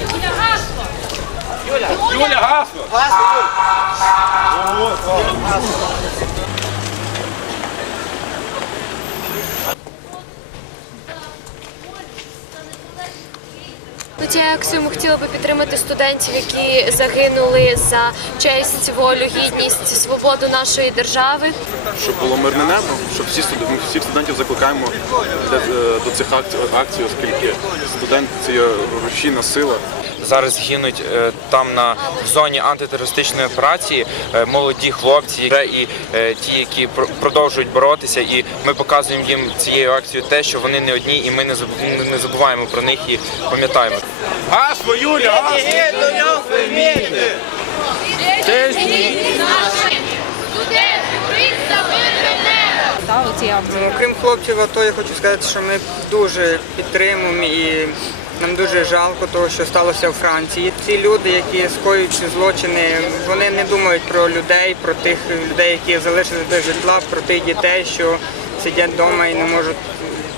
Юля, гасло! Юля, Юля, гасло! Гасло, Ну, цією акцією ми хотіли би підтримати студентів, які загинули за честь, волю, гідність, свободу нашої держави. щоб було мирне небо, щоб всі студенти, ми всіх студентів закликаємо е, до цих акцій, оскільки студент це рушійна сила. Зараз гинуть е, там на зоні антитерористичної операції е, молоді хлопці і е, ті, які пр- продовжують боротися, і ми показуємо їм цією акцією те, що вони не одні, і ми не заб- не забуваємо про них і пам'ятаємо. Гасло, Юля, гасло! Ну, Окрім хлопців, АТО, я хочу сказати, що ми дуже підтримуємо і нам дуже жалко того, що сталося у Франції. Ці люди, які скоюють злочини, вони не думають про людей, про тих людей, які залишилися без житла, про тих дітей, що сидять вдома і не можуть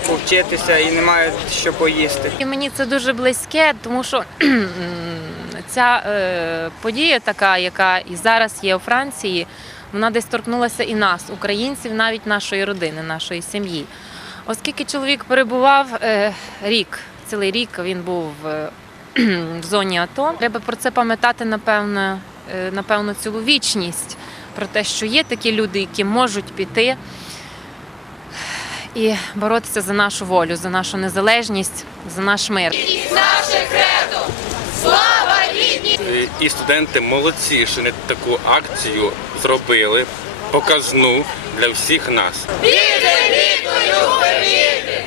повчитися і не мають що поїсти. І мені це дуже близьке, тому що ця е, подія, така, яка і зараз є у Франції, вона десь торкнулася і нас, українців, навіть нашої родини, нашої сім'ї. Оскільки чоловік перебував е, рік, цілий рік він був в зоні АТО, треба про це пам'ятати, напевно, е, напевно, цілу вічність. Про те, що є такі люди, які можуть піти і боротися за нашу волю, за нашу незалежність, за наш мир. І студенти молодці, що не таку акцію зробили показну для всіх нас. Віти, вітою, віти!